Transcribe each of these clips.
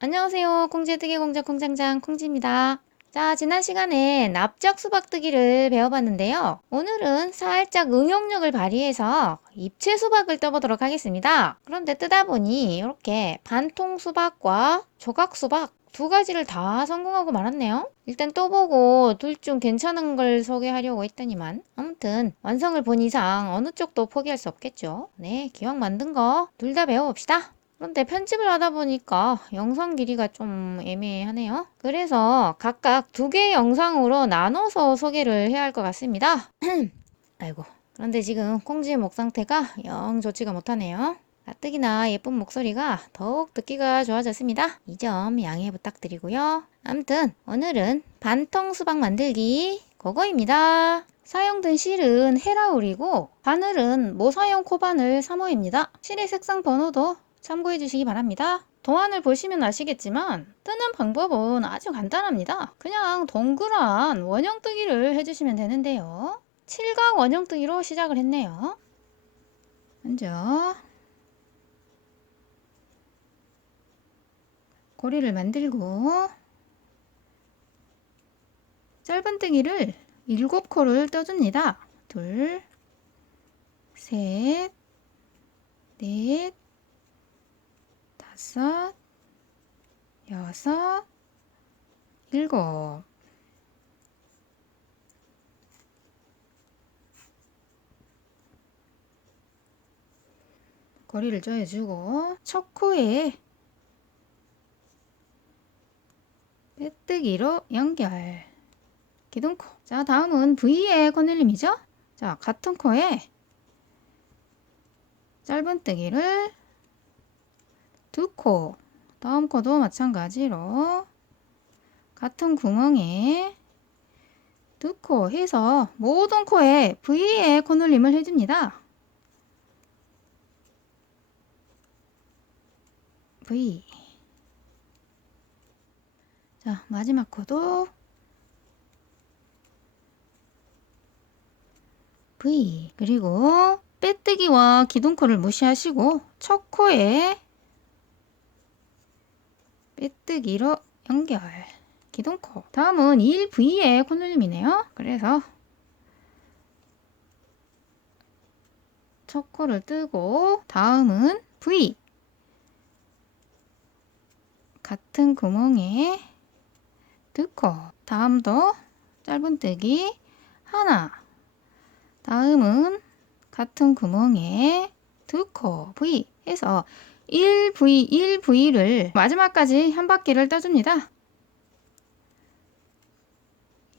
안녕하세요. 콩지뜨기 공장 콩장장 콩지입니다. 자, 지난 시간에 납작 수박뜨기를 배워봤는데요. 오늘은 살짝 응용력을 발휘해서 입체 수박을 떠보도록 하겠습니다. 그런데 뜨다 보니 이렇게 반통 수박과 조각 수박 두 가지를 다 성공하고 말았네요. 일단 또 보고 둘 중 괜찮은 걸 소개하려고 했더니만 아무튼 완성을 본 이상 어느 쪽도 포기할 수 없겠죠. 네, 기왕 만든 거 둘 다 배워봅시다. 그런데 편집을 하다 보니까 영상 길이가 좀 애매하네요. 그래서 각각 두 개의 영상으로 나눠서 소개를 해야 할 것 같습니다. 아이고. 그런데 지금 콩지의 목 상태가 영 좋지가 못하네요. 가뜩이나 예쁜 목소리가 더욱 듣기가 좋아졌습니다. 이 점 양해 부탁드리고요. 아무튼 오늘은 반통 수박 만들기 그거입니다. 사용된 실은 헤라울이고 바늘은 모사용 코바늘 3호입니다. 실의 색상 번호도 참고해 주시기 바랍니다. 도안을 보시면 아시겠지만 뜨는 방법은 아주 간단합니다. 그냥 동그란 원형뜨기를 해주시면 되는데요. 칠각 원형뜨기로 시작을 했네요. 먼저 고리를 만들고 짧은뜨기를 7코를 떠줍니다. 둘, 셋, 넷, 다섯, 여섯, 일곱. 거리를 조여주고 첫 코에 빼뜨기로 연결. 기둥코. 자, 다음은 V의 코늘림이죠? 자, 같은 코에 짧은뜨기를 두 코. 다음 코도 마찬가지로 같은 구멍에 두 코 해서 모든 코에 V의 코늘림을 해줍니다. V. 자, 마지막 코도 V. 그리고 빼뜨기와 기둥코를 무시하시고 첫 코에 빼뜨기로 연결. 기둥코. 다음은 1V의 코늘림이네요. 그래서 첫 코를 뜨고 다음은 V. 같은 구멍에 두 코. 다음도 짧은뜨기 하나. 다음은 같은 구멍에 두 코. V 해서 1V, 1V를 마지막까지 한 바퀴를 떠줍니다.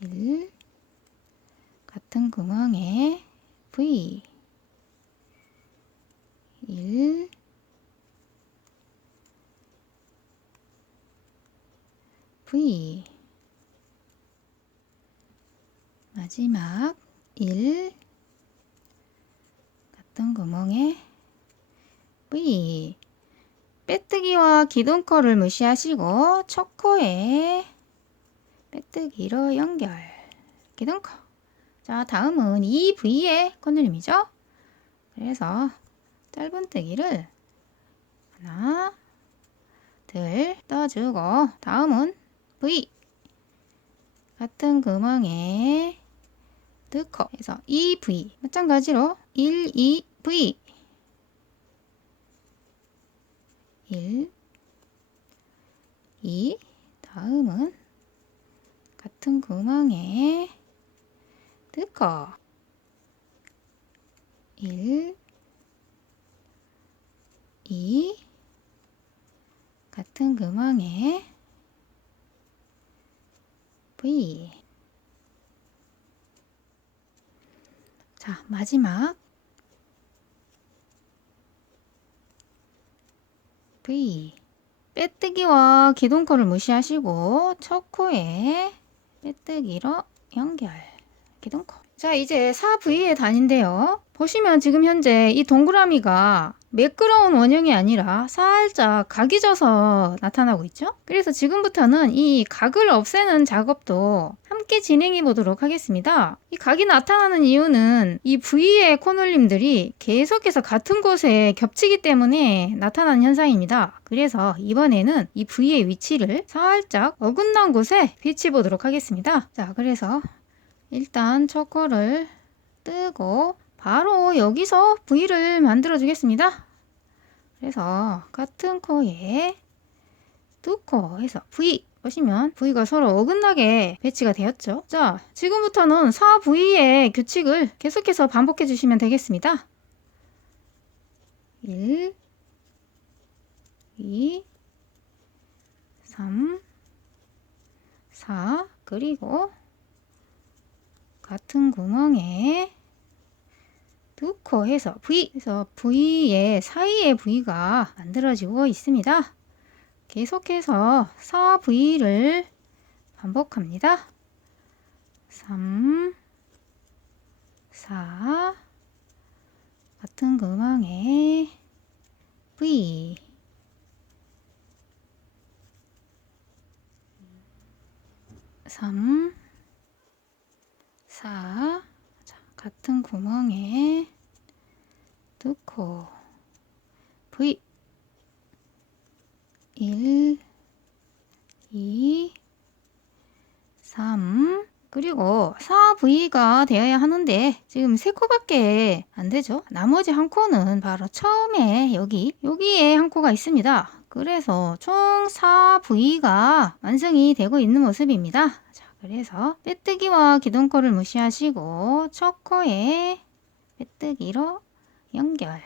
1 같은 구멍에 V 1 V 마지막 1 같은 구멍에 V. 빼뜨기와 기둥코를 무시하시고 첫 코에 빼뜨기로 연결. 기둥코. 자, 다음은 2V의 코늘림이죠? 그래서 짧은뜨기를 하나, 둘 떠주고 다음은 V. 같은 구멍에 두 코 해서 2V. 마찬가지로 1, 2V. 1, 2. 다음은 같은 구멍에 두 코. 1, 2. 같은 구멍에 V. 자, 마지막 V. 빼뜨기와 기둥코를 무시하시고 첫 코에 빼뜨기로 연결. 기둥코. 자, 이제 4V의 단인데요. 보시면 지금 현재 이 동그라미가 매끄러운 원형이 아니라 살짝 각이 져서 나타나고 있죠. 그래서 지금부터는 이 각을 없애는 작업도 함께 진행해 보도록 하겠습니다. 이 각이 나타나는 이유는 이 V의 코놀림들이 계속해서 같은 곳에 겹치기 때문에 나타나는 현상입니다. 그래서 이번에는 이 V의 위치를 살짝 어긋난 곳에 배치해 보도록 하겠습니다. 자, 그래서 일단 초코를 뜨고 바로 여기서 V를 만들어 주겠습니다. 그래서 같은 코에 두 코 해서 V 보시면 V가 서로 어긋나게 배치가 되었죠. 자, 지금부터는 4V의 규칙을 계속해서 반복해 주시면 되겠습니다. 1, 2, 3, 4 그리고 같은 구멍에 두 코 해서 V 그래서 V의 사이에 V가 만들어지고 있습니다. 계속해서 4V를 반복합니다. 3, 4 같은 구멍에 V 3, 4 같은 구멍에 두 코 V 1, 2, 3 그리고 4V가 되어야 하는데 지금 3코밖에 안 되죠. 나머지 한 코는 바로 처음에 여기에 한 코가 있습니다. 그래서 총 4V가 완성이 되고 있는 모습입니다. 자, 그래서 빼뜨기와 기둥코를 무시하시고 첫 코에 빼뜨기로 연결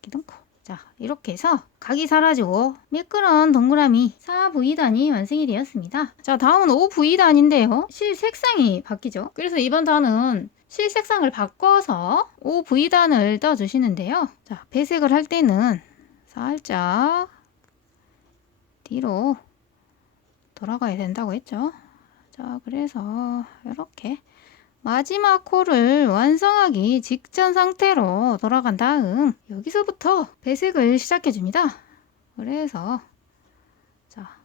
기둥코. 자, 이렇게 해서 각이 사라지고 매끄러운 동그라미 4V단이 완성이 되었습니다. 자, 다음은 5V단인데요. 실 색상이 바뀌죠. 그래서 이번 단은 실 색상을 바꿔서 5V단을 떠주시는데요. 자, 배색을 할 때는 살짝 뒤로 돌아가야 된다고 했죠. 자, 그래서 이렇게 마지막 코를 완성하기 직전 상태로 돌아간 다음 여기서부터 배색을 시작해 줍니다. 그래서 자,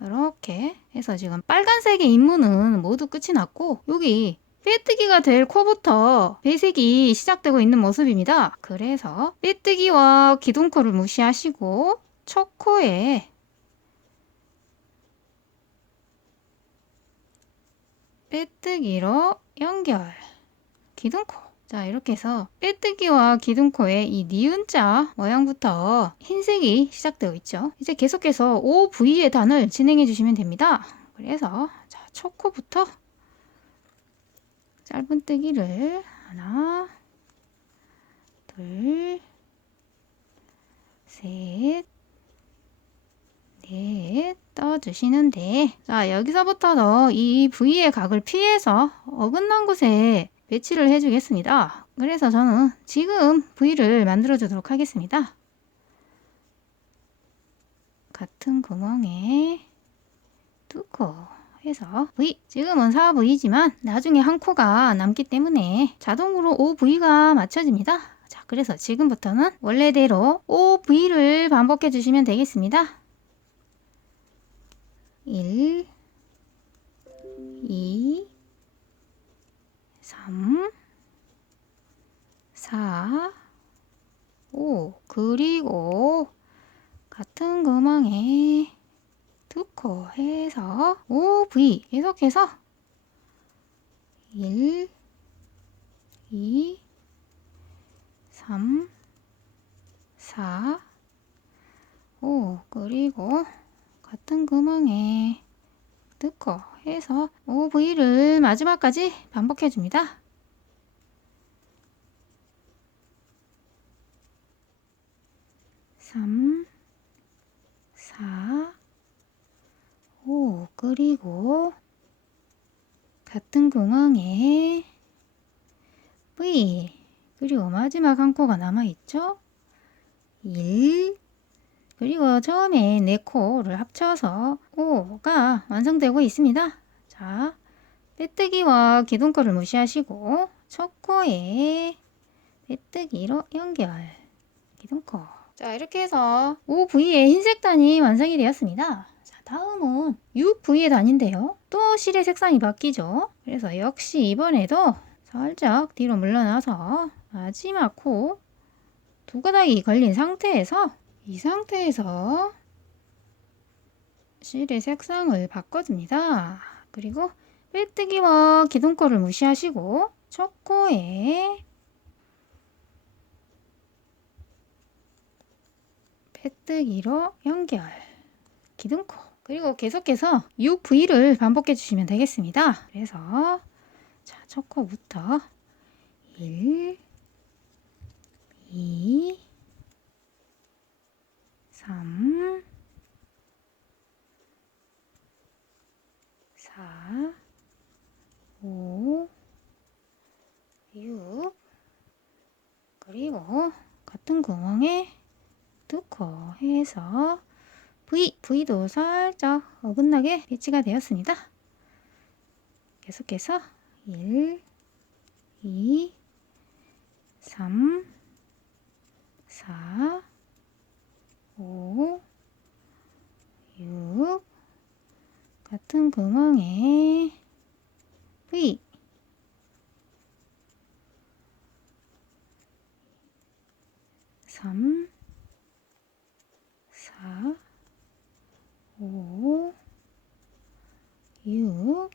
이렇게 해서 지금 빨간색의 임무는 모두 끝이 났고 여기 빼뜨기가 될 코부터 배색이 시작되고 있는 모습입니다. 그래서 빼뜨기와 기둥코를 무시하시고 첫 코에 빼뜨기로 연결 기둥코. 자, 이렇게 해서 빼뜨기와 기둥코의 이 니은자 모양부터 흰색이 시작되어 있죠. 이제 계속해서 5V의 단을 진행해 주시면 됩니다. 그래서 자, 첫 코부터 짧은뜨기를 하나, 둘, 셋, 넷 떠주시는데 자, 여기서부터도 이 V의 각을 피해서 어긋난 곳에 배치를 해주겠습니다. 그래서 저는 지금 V를 만들어 주도록 하겠습니다. 같은 구멍에 두 코 해서 V 지금은 4V지만 나중에 한 코가 남기 때문에 자동으로 5V가 맞춰집니다. 자, 그래서 지금부터는 원래대로 5V를 반복해 주시면 되겠습니다. 1, 2, 3, 4, 5 그리고 같은 구멍에 두 코 해서 5V 계속해서 1, 2, 3, 4, 5 그리고 같은 구멍에 두 코 해서 5V를 마지막까지 반복해 줍니다. 3, 4, 5 그리고 같은 구멍에 V 그리고 마지막 한 코가 남아있죠. 1 그리고 처음에 4코를 합쳐서 5가 완성되고 있습니다. 자, 빼뜨기와 기둥코를 무시하시고 첫 코에 빼뜨기로 연결. 기둥코. 자, 이렇게 해서 OV의 흰색 단이 완성이 되었습니다. 자, 다음은 UV의 단인데요. 또 실의 색상이 바뀌죠. 그래서 역시 이번에도 살짝 뒤로 물러나서 마지막 코 두 가닥이 걸린 상태에서 이 상태에서 실의 색상을 바꿔줍니다. 그리고 빼뜨기와 기둥코를 무시하시고 첫 코에 빼뜨기로 연결, 기둥코. 그리고 계속해서 UV를 반복해 주시면 되겠습니다. 그래서 자, 첫 코부터 1, 2, 3, 4, 5, 6, 그리고 같은 구멍에 두 코 해서 V도 살짝 어긋나게 배치가 되었습니다. 계속해서 1, 2, 3, 4, 5, 6, 같은 구멍에 V, 3, 4, 5, 6,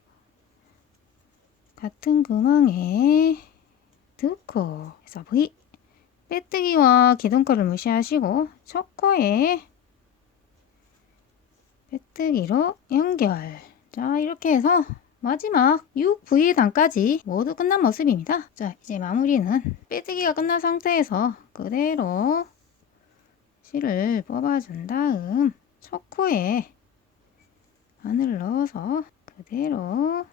같은 구멍에 두 코 해서 V, 빼뜨기와 기둥코를 무시하시고 첫 코에 빼뜨기로 연결. 자, 이렇게 해서 마지막 UV의 단까지 모두 끝난 모습입니다. 자, 이제 마무리는 빼뜨기가 끝난 상태에서 그대로 실을 뽑아준 다음 첫 코에 바늘을 넣어서 그대로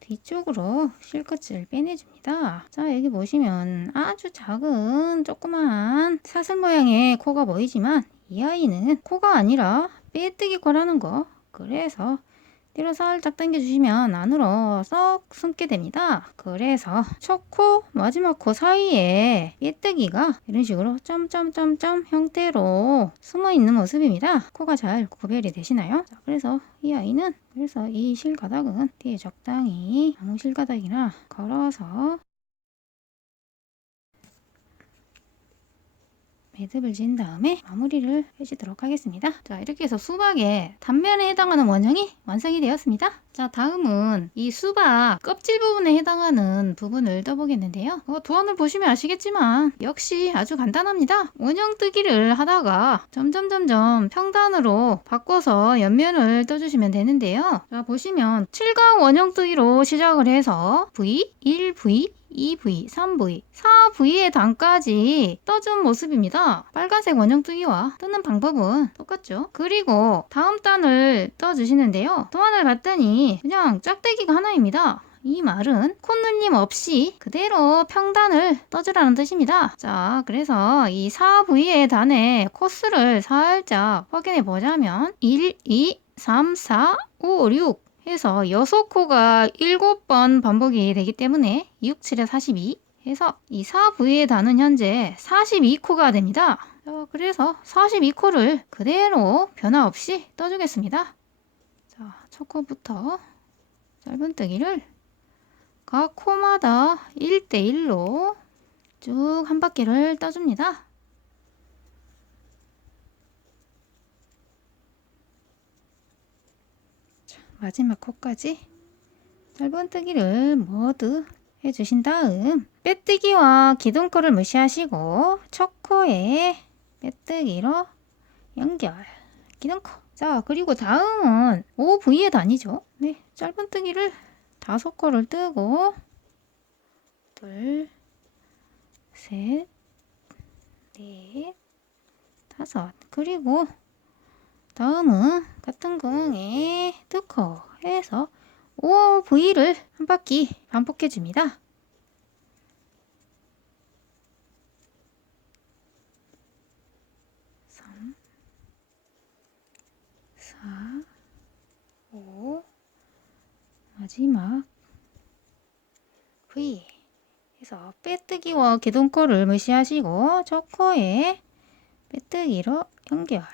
뒤쪽으로 실끝을 빼내줍니다. 자, 여기 보시면 아주 작은 조그만 사슬 모양의 코가 보이지만 이 아이는 코가 아니라 빼뜨기 코라는 거. 그래서 뒤로 살짝 당겨주시면 안으로 쏙 숨게 됩니다. 그래서 첫 코, 마지막 코 사이에 빼뜨기가 이런 식으로 점점점점 형태로 숨어있는 모습입니다. 코가 잘 구별이 되시나요? 자, 그래서 이 아이는 이 실가닥은 뒤에 적당히 아무 실가닥이나 걸어서 매듭을 진 다음에 마무리를 해주도록 하겠습니다. 자, 이렇게 해서 수박의 단면에 해당하는 원형이 완성이 되었습니다. 자, 다음은 이 수박 껍질 부분에 해당하는 부분을 떠보겠는데요. 도안을 보시면 아시겠지만 역시 아주 간단합니다. 원형 뜨기를 하다가 점점 평단으로 바꿔서 옆면을 떠주시면 되는데요. 자, 보시면 7각 원형 뜨기로 시작을 해서 V, 1V, 2V, 3V, 4V의 단까지 떠준 모습입니다. 빨간색 원형 뜨기와 뜨는 방법은 똑같죠. 그리고 다음 단을 떠주시는데요. 도안을 봤더니 그냥 짝대기가 하나입니다. 이 말은 콧눌림 없이 그대로 평단을 떠주라는 뜻입니다. 자, 그래서 이 4V의 단의 코스를 살짝 확인해 보자면 1, 2, 3, 4, 5, 6 해서 6코가 7번 반복이 되기 때문에 6, 7에 42 해서 이 4V의 단은 현재 42코가 됩니다. 그래서 42코를 그대로 변화 없이 떠주겠습니다. 자, 첫 코부터 짧은뜨기를 각 코마다 1대1로 쭉 한 바퀴를 떠줍니다. 마지막 코까지 짧은뜨기를 모두 해주신 다음 빼뜨기와 기둥코를 무시하시고 첫 코에 빼뜨기로 연결, 기둥코. 자, 그리고 다음은 OV의 단이죠. 네, 짧은뜨기를 5코를 뜨고 둘, 셋, 넷, 5. 그리고 다음은 같은 구멍에 2코 해서 OV를 한 바퀴 반복해 줍니다. 3, 4, 5, 마지막 V 그래서 빼뜨기와 기둥코를 무시하시고 첫 코에 빼뜨기로 연결,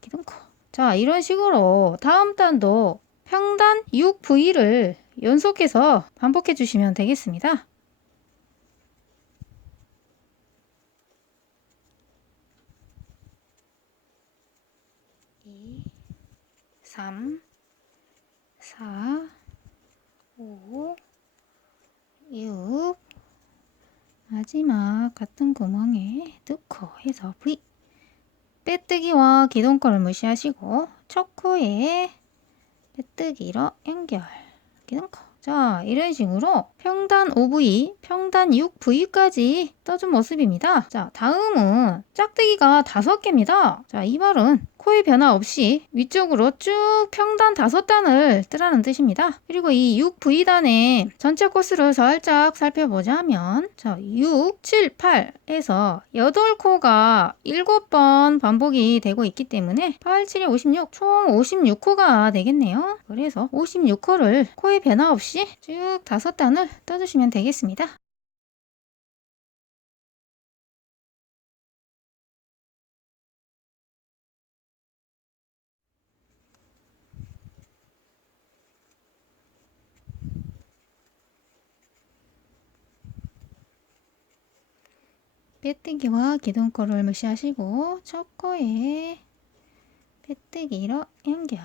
기둥코. 자, 이런 식으로 다음 단도 평단 6V를 연속해서 반복해 주시면 되겠습니다. 2, 3, 4, 5, 6. 마지막 같은 구멍에 넣고 해서 V. 빼뜨기와 기둥코를 무시하시고 첫 코에 빼뜨기로 연결, 기둥코. 자, 이런 식으로 평단 5V, 평단 6V까지 떠준 모습입니다. 자, 다음은 짝대기가 5개입니다. 자, 이 발은 코의 변화 없이 위쪽으로 쭉 평단 5단을 뜨라는 뜻입니다. 그리고 이 6V단의 전체 코스를 살짝 살펴보자면, 자, 6, 7, 8에서 8코가 7번 반복이 되고 있기 때문에 8, 7에 56, 총 56코가 되겠네요. 그래서 56코를 코의 변화 없이 쭉 5단을 떠주시면 되겠습니다. 빼뜨기와 기둥코를 무시하시고 첫 코에 빼뜨기로 연결,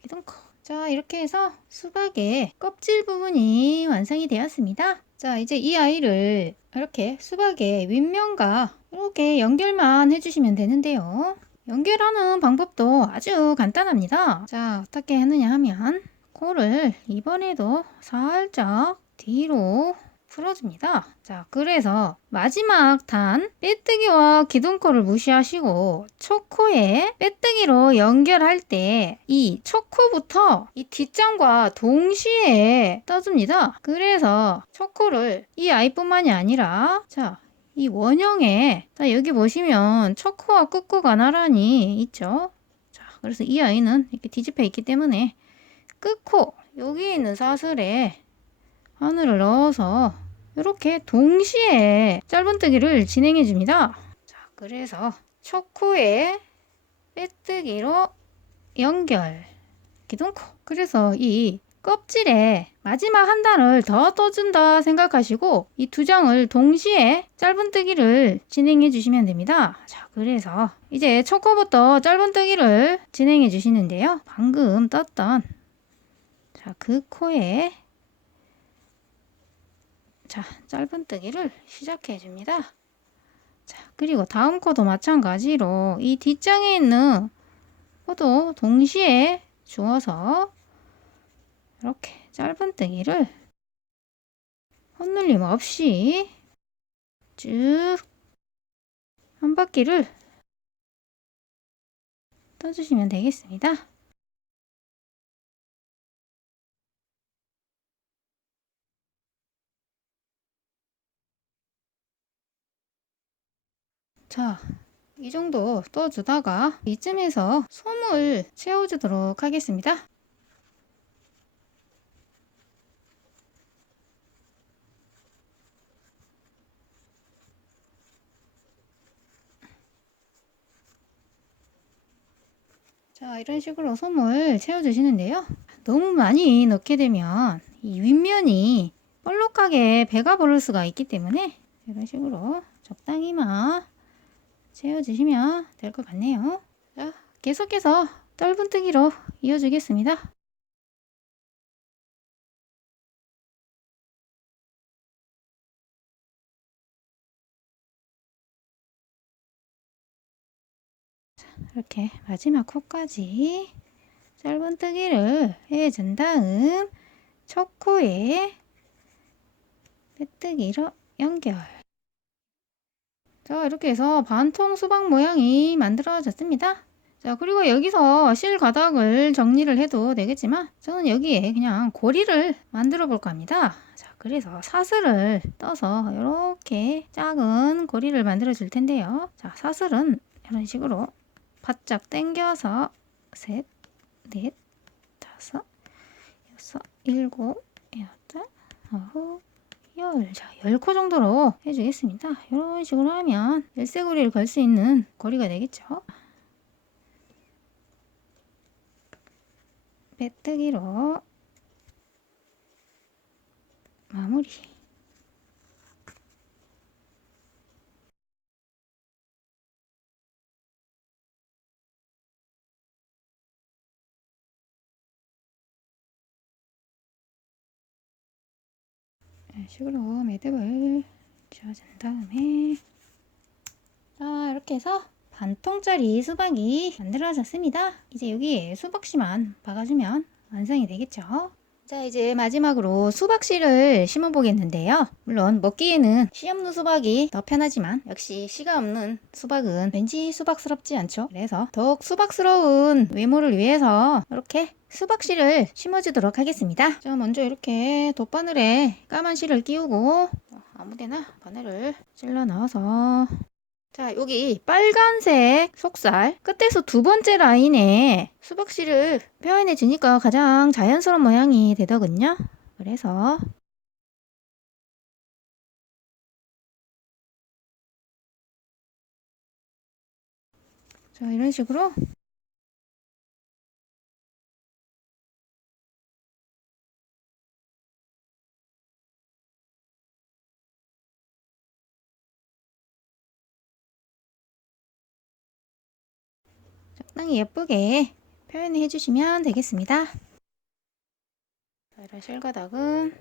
기둥코. 자, 이렇게 해서 수박의 껍질 부분이 완성이 되었습니다. 자, 이제 이 아이를 이렇게 수박의 윗면과 이렇게 연결만 해주시면 되는데요. 연결하는 방법도 아주 간단합니다. 자, 어떻게 하느냐 하면 코를 이번에도 살짝 뒤로 풀어줍니다. 자, 그래서 마지막 단 빼뜨기와 기둥코를 무시하시고 첫 코에 빼뜨기로 연결할 때 이 첫 코부터 이 뒷장과 동시에 떠줍니다. 그래서 첫 코를 이 아이뿐만이 아니라, 자, 이 원형에, 자, 여기 보시면 첫 코와 끝코가 나란히 있죠. 자, 그래서 이 아이는 이렇게 뒤집혀 있기 때문에 끝코, 여기 있는 사슬에 바늘을 넣어서 이렇게 동시에 짧은뜨기를 진행해 줍니다. 자, 그래서 첫 코에 빼뜨기로 연결, 기둥코. 그래서 이 껍질에 마지막 한 단을 더 떠준다 생각하시고 이 두 장을 동시에 짧은뜨기를 진행해 주시면 됩니다. 자, 그래서 이제 첫 코부터 짧은뜨기를 진행해 주시는데요. 방금 떴던, 자, 그 코에, 자, 짧은뜨기를 시작해 줍니다. 자, 그리고 다음 코도 마찬가지로 이 뒷장에 있는 코도 동시에 주어서 이렇게 짧은뜨기를 헛눌림 없이 쭉 한 바퀴를 떠주시면 되겠습니다. 자, 이 정도 떠주다가 이쯤에서 솜을 채워주도록 하겠습니다. 자, 이런 식으로 솜을 채워주시는데요. 너무 많이 넣게 되면 이 윗면이 볼록하게 배가 부를 수가 있기 때문에 이런 식으로 적당히만 채워주시면 될 것 같네요. 자, 계속해서 짧은뜨기로 이어주겠습니다. 이렇게 마지막 코까지 짧은뜨기를 해준 다음 첫 코에 빼뜨기로 연결. 자, 이렇게 해서 반통 수박 모양이 만들어졌습니다. 자, 그리고 여기서 실 가닥을 정리를 해도 되겠지만 저는 여기에 그냥 고리를 만들어 볼까 합니다. 자, 그래서 사슬을 떠서 이렇게 작은 고리를 만들어 줄 텐데요. 자, 사슬은 이런 식으로 바짝 당겨서 셋, 넷, 다섯, 여섯, 일곱, 여덟, 아홉, 자, 10코 정도로 해주겠습니다. 이런 식으로 하면 열쇠고리를 걸 수 있는 고리가 되겠죠. 빼뜨기로 마무리. 이런 식으로 매듭을 지어준 다음에, 자, 이렇게 해서 반통짜리 수박이 만들어졌습니다. 이제 여기에 수박씨만 박아주면 완성이 되겠죠. 자, 이제 마지막으로 수박씨를 심어 보겠는데요. 물론 먹기에는 씨 없는 수박이 더 편하지만 역시 씨가 없는 수박은 왠지 수박스럽지 않죠. 그래서 더욱 수박스러운 외모를 위해서 이렇게 수박씨를 심어주도록 하겠습니다. 자, 먼저 이렇게 돗바늘에 까만 씨를 끼우고 아무데나 바늘을 찔러 넣어서, 자, 여기 빨간색 속살 끝에서 두 번째 라인에 수박씨를 표현해 주니까 가장 자연스러운 모양이 되더군요. 그래서 자, 이런 식으로 적당히 예쁘게 표현해 주시면 되겠습니다. 자, 이런 실가닥은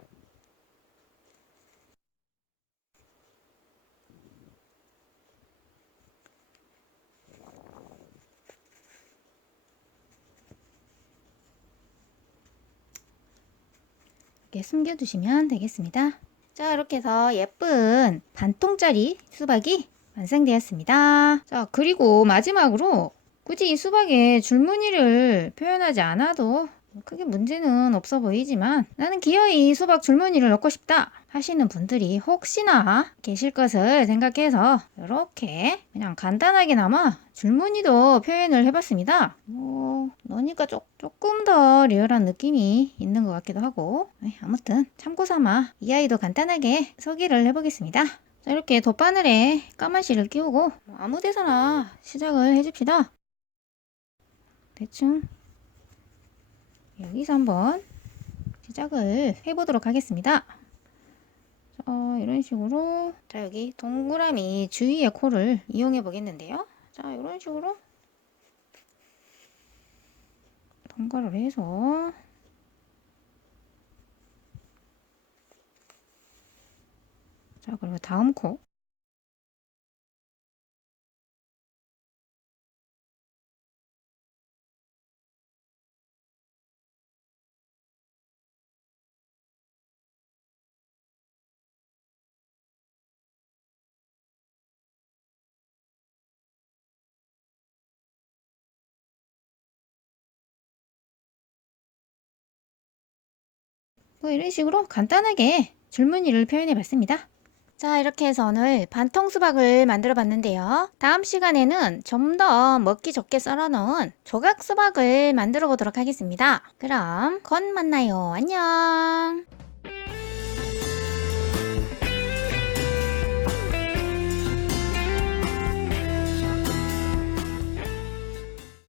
이렇게 숨겨두시면 되겠습니다. 자, 이렇게 해서 예쁜 반통짜리 수박이 완성되었습니다. 자, 그리고 마지막으로 굳이 이 수박에 줄무늬를 표현하지 않아도 크게 문제는 없어 보이지만 나는 기어이 수박 줄무늬를 넣고 싶다 하시는 분들이 혹시나 계실 것을 생각해서 이렇게 그냥 간단하게나마 줄무늬도 표현을 해봤습니다. 넣으니까 조금 더 리얼한 느낌이 있는 것 같기도 하고, 아무튼 참고삼아 이 아이도 간단하게 소개를 해보겠습니다. 자, 이렇게 돗바늘에 까만 실을 끼우고 아무 데서나 시작을 해줍시다. 대충 여기서 한번 시작을 해보도록 하겠습니다. 이런 식으로, 자, 여기 동그라미 주위의 코를 이용해 보겠는데요. 자, 이런 식으로 통과를 해서, 자, 그리고 다음 코, 뭐 이런 식으로 간단하게 줄무늬를 표현해 봤습니다. 자, 이렇게 해서 오늘 반통 수박을 만들어 봤는데요. 다음 시간에는 좀 더 먹기 좋게 썰어 놓은 조각 수박을 만들어 보도록 하겠습니다. 그럼 곧 만나요. 안녕.